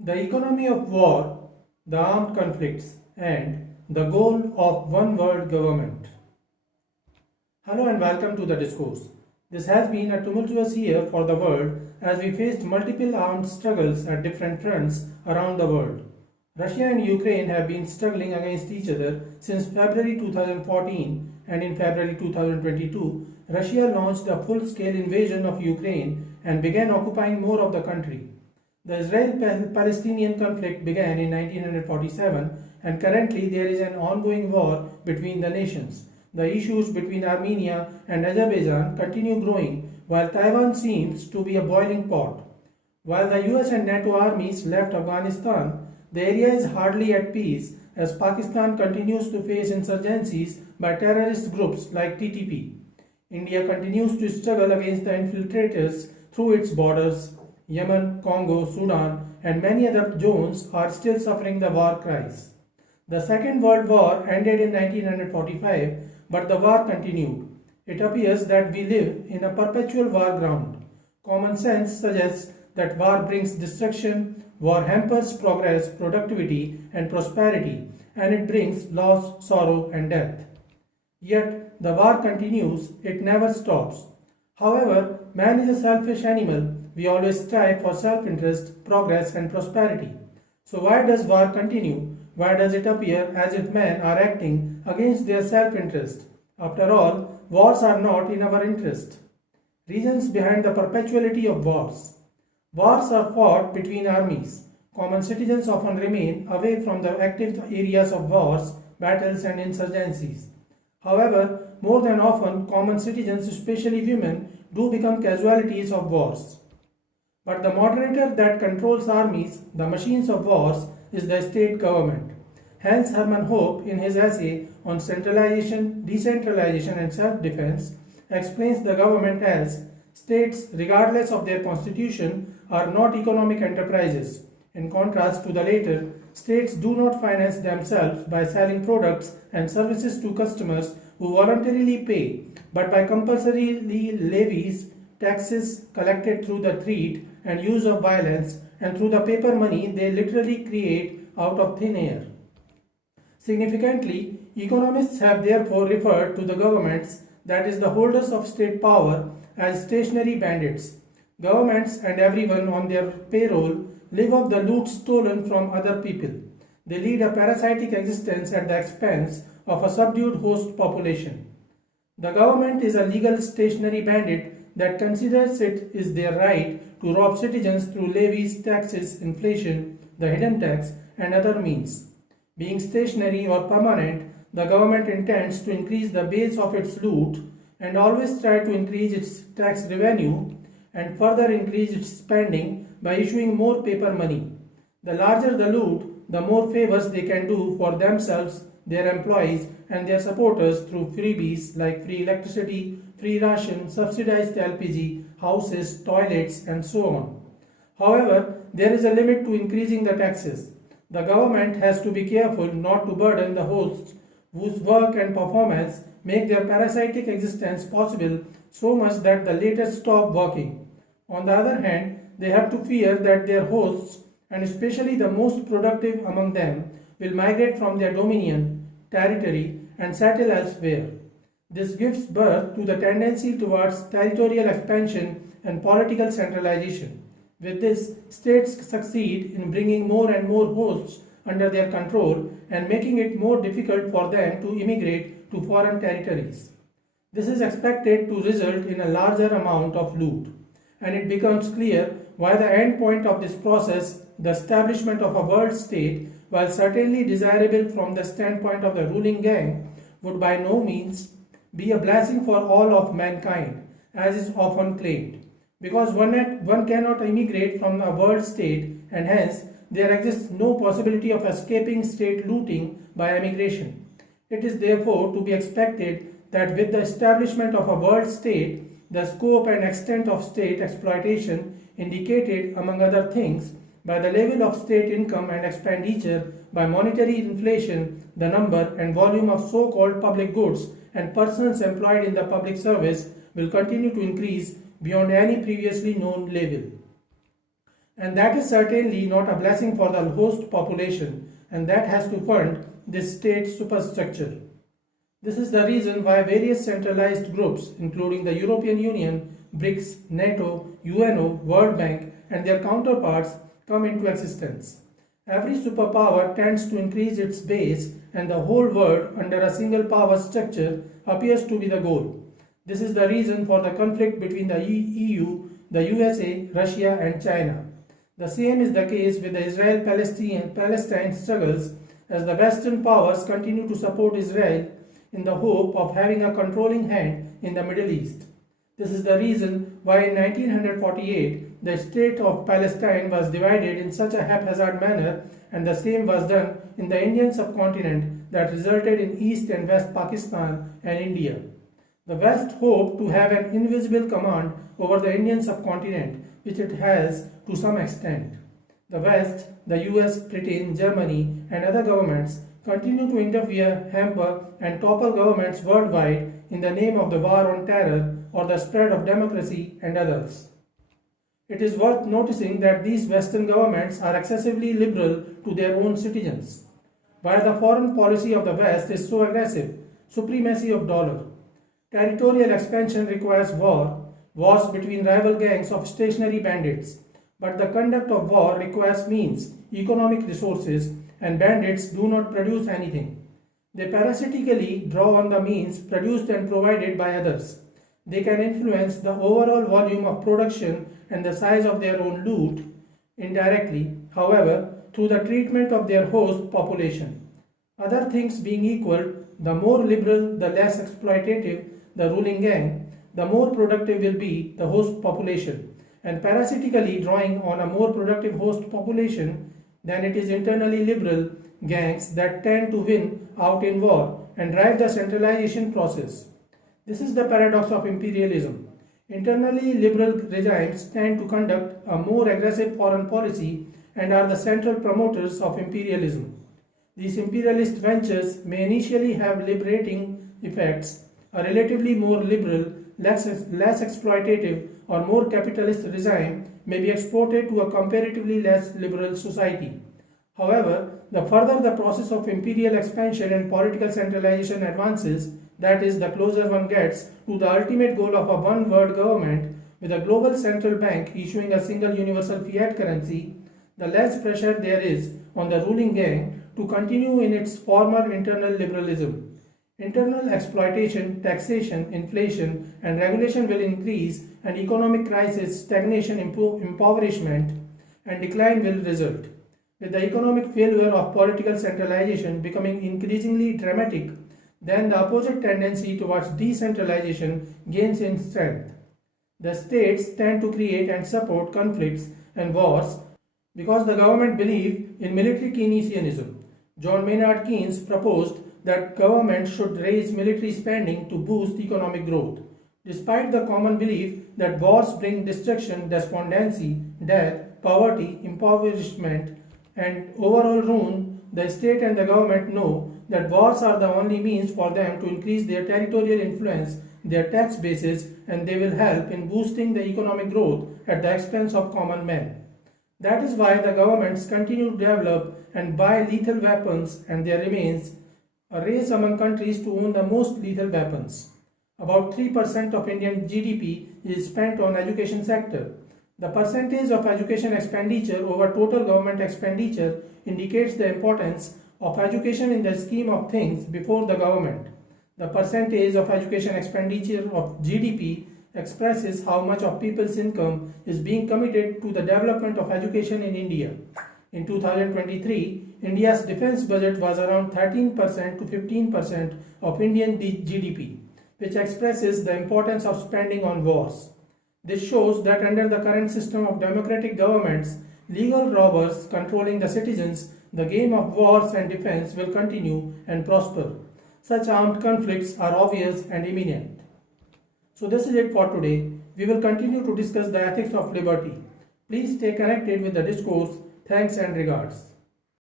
The economy of war, the armed conflicts, and the goal of one world government. Hello and welcome to the discourse. This has been a tumultuous year for the world as we faced multiple armed struggles at different fronts around the world. Russia and Ukraine have been struggling against each other since February 2014, and in February 2022, Russia launched a full-scale invasion of Ukraine and began occupying more of the country. The Israel-Palestinian conflict began in 1947 and currently there is an ongoing war between the nations. The issues between Armenia and Azerbaijan continue growing while Taiwan seems to be a boiling pot. While the US and NATO armies left Afghanistan, the area is hardly at peace as Pakistan continues to face insurgencies by terrorist groups like TTP. India continues to struggle against the infiltrators through its borders. Yemen, Congo, Sudan, and many other zones are still suffering the war cries. The Second World War ended in 1945, but the war continued. It appears that we live in a perpetual war ground. Common sense suggests that war brings destruction, war hampers progress, productivity, and prosperity, and it brings loss, sorrow, and death. Yet, the war continues, it never stops. However, man is a selfish animal. We always strive for self-interest, progress and prosperity. So why does war continue? Why does it appear as if men are acting against their self-interest? After all, wars are not in our interest. Reasons behind the perpetuality of wars. Wars are fought between armies. Common citizens often remain away from the active areas of wars, battles and insurgencies. However, more than often, common citizens, especially women, do become casualties of wars. But the moderator that controls armies, the machines of wars, is the state government. Hence, Herman Hoppe, in his essay on centralization, decentralization and self-defense, explains the government as states, regardless of their constitution, are not economic enterprises. In contrast to the latter, states do not finance themselves by selling products and services to customers who voluntarily pay, but by compulsory levies, taxes collected through the threat and use of violence, and through the paper money they literally create out of thin air. Significantly, economists have therefore referred to the governments, that is the holders of state power, as stationary bandits. Governments and everyone on their payroll live off the loot stolen from other people. They lead a parasitic existence at the expense of a subdued host population. The government is a legal stationary bandit that considers it is their right to rob citizens through levies, taxes, inflation, the hidden tax, and other means. Being stationary or permanent, the government intends to increase the base of its loot and always try to increase its tax revenue and further increase its spending by issuing more paper money. The larger the loot, the more favors they can do for themselves, their employees, and their supporters through freebies like free electricity, free ration, subsidized LPG, houses, toilets, and so on. However, there is a limit to increasing the taxes. The government has to be careful not to burden the hosts whose work and performance make their parasitic existence possible so much that the latter stop working. On the other hand, they have to fear that their hosts, and especially the most productive among them, will migrate from their dominion, territory, and settle elsewhere. This gives birth to the tendency towards territorial expansion and political centralization. With this, states succeed in bringing more and more hosts under their control and making it more difficult for them to immigrate to foreign territories. This is expected to result in a larger amount of loot, and it becomes clear why the end point of this process, the establishment of a world state, while certainly desirable from the standpoint of the ruling gang, would by no means be a blessing for all of mankind, as is often claimed. Because one cannot immigrate from a world state, and hence there exists no possibility of escaping state looting by emigration. It is therefore to be expected that with the establishment of a world state, the scope and extent of state exploitation indicated, among other things, by the level of state income and expenditure, by monetary inflation, the number and volume of so-called public goods and persons employed in the public service will continue to increase beyond any previously known level. And that is certainly not a blessing for the host population, and that has to fund this state superstructure. This is the reason why various centralized groups, including the European Union, BRICS, NATO, UNO, World Bank, and their counterparts, come into existence. Every superpower tends to increase its base, and the whole world under a single power structure appears to be the goal. This is the reason for the conflict between the EU, the USA, Russia, and China. The same is the case with the Israel-Palestine struggles, as the Western powers continue to support Israel in the hope of having a controlling hand in the Middle East. This is the reason why in 1948 the state of Palestine was divided in such a haphazard manner, and the same was done in the Indian subcontinent that resulted in East and West Pakistan and India. The West hoped to have an invisible command over the Indian subcontinent, which it has to some extent. The West, the US, Britain, Germany, and other governments continue to interfere, hamper, and topple governments worldwide in the name of the war on terror or the spread of democracy and others. It is worth noticing that these Western governments are excessively liberal to their own citizens. While the foreign policy of the West is so aggressive, supremacy of dollar, territorial expansion requires wars between rival gangs of stationary bandits, but the conduct of war requires means, economic resources, and bandits do not produce anything. They parasitically draw on the means produced and provided by others. They can influence the overall volume of production and the size of their own loot indirectly, however, through the treatment of their host population. Other things being equal, the more liberal, the less exploitative the ruling gang, the more productive will be the host population, and parasitically drawing on a more productive host population than it is internally liberal gangs that tend to win out in war and drive the centralization process. This is the paradox of imperialism. Internally liberal regimes tend to conduct a more aggressive foreign policy and are the central promoters of imperialism. These imperialist ventures may initially have liberating effects. A relatively more liberal, less exploitative, or more capitalist regime may be exported to a comparatively less liberal society. However, the further the process of imperial expansion and political centralization advances, that is, the closer one gets to the ultimate goal of a one-world government with a global central bank issuing a single universal fiat currency, the less pressure there is on the ruling gang to continue in its former internal liberalism. Internal exploitation, taxation, inflation, and regulation will increase, and economic crisis, stagnation, impoverishment, and decline will result. With the economic failure of political centralization becoming increasingly dramatic, then the opposite tendency towards decentralization gains in strength. The states tend to create and support conflicts and wars because the government believes in military Keynesianism. John Maynard Keynes proposed that government should raise military spending to boost economic growth. Despite the common belief that wars bring destruction, despondency, death, poverty, impoverishment, and overall ruin, the state and the government know that wars are the only means for them to increase their territorial influence, their tax bases, and they will help in boosting the economic growth at the expense of common men. That is why the governments continue to develop and buy lethal weapons, and there remains a race among countries to own the most lethal weapons. About 3% of Indian GDP is spent on education sector. The percentage of education expenditure over total government expenditure indicates the importance of education in the scheme of things before the government. The percentage of education expenditure of GDP expresses how much of people's income is being committed to the development of education in India. In 2023, India's defense budget was around 13% to 15% of Indian GDP, which expresses the importance of spending on wars. This shows that under the current system of democratic governments, legal robbers controlling the citizens, the game of wars and defense will continue and prosper. Such armed conflicts are obvious and imminent. So this is it for today. We will continue to discuss the ethics of liberty. Please stay connected with the discourse. Thanks and regards.